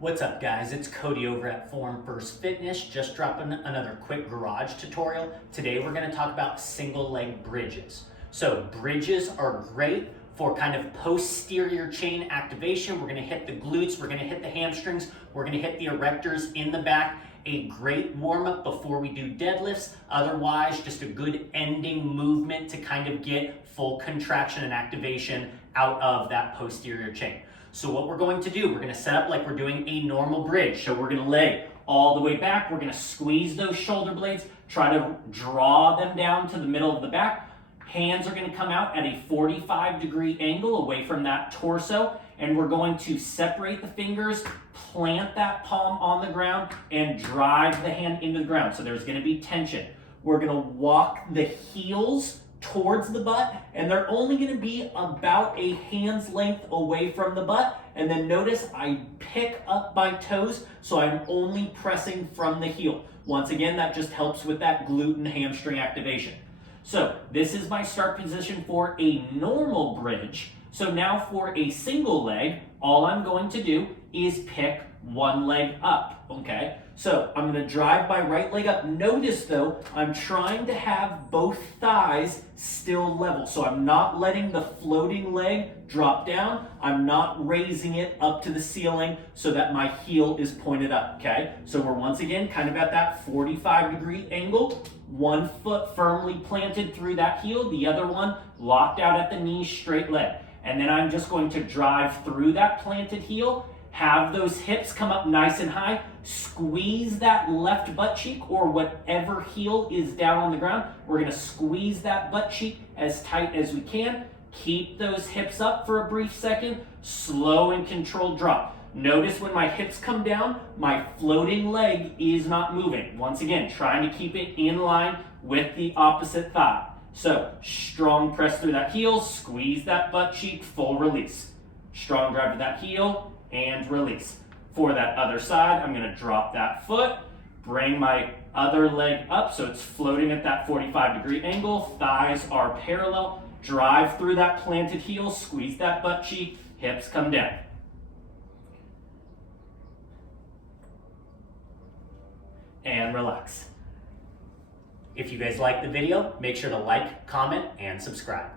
What's up guys, it's Cody over at Form First Fitness, just dropping another quick garage tutorial. Today we're going to talk about single leg bridges. So bridges are great for kind of posterior chain activation. We're going to hit the glutes, we're going to hit the hamstrings, we're going to hit the erectors in the back. A great warm up before we do deadlifts. Otherwise, just a good ending movement to kind of get full contraction and activation out of that posterior chain. So what we're going to do, we're going to set up like we're doing a normal bridge. So we're going to lay all the way back. We're going to squeeze those shoulder blades, try to draw them down to the middle of the back. Hands are going to come out at a 45-degree angle away from that torso. And we're going to separate the fingers, plant that palm on the ground, and drive the hand into the ground. So there's going to be tension. We're going to walk the heels towards the butt, and they're only going to be about a hand's length away from the butt. And then notice I pick up my toes, so I'm only pressing from the heel. Once again, that just helps with that glute and hamstring activation. So this is my start position for a normal bridge. So now for a single leg, all I'm going to do is pick one leg up, okay? So I'm going to drive my right leg up. Notice though, I'm trying to have both thighs still level. So I'm not letting the floating leg drop down. I'm not raising it up to the ceiling so that my heel is pointed up, okay? So we're once again kind of at that 45-degree angle. One foot firmly planted through that heel, the other one locked out at the knee, straight leg. And then I'm just going to drive through that planted heel, have those hips come up nice and high, squeeze that left butt cheek or whatever heel is down on the ground. We're going to squeeze that butt cheek as tight as we can. Keep those hips up for a brief second. Slow and controlled drop. Notice when my hips come down, my floating leg is not moving. Once again, trying to keep it in line with the opposite thigh. So, strong press through that heel, squeeze that butt cheek, full release. Strong drive to that heel, and release. For that other side, I'm going to drop that foot, bring my other leg up so it's floating at that 45-degree angle, thighs are parallel, drive through that planted heel, squeeze that butt cheek, hips come down. And relax. If you guys like the video, make sure to like, comment, and subscribe.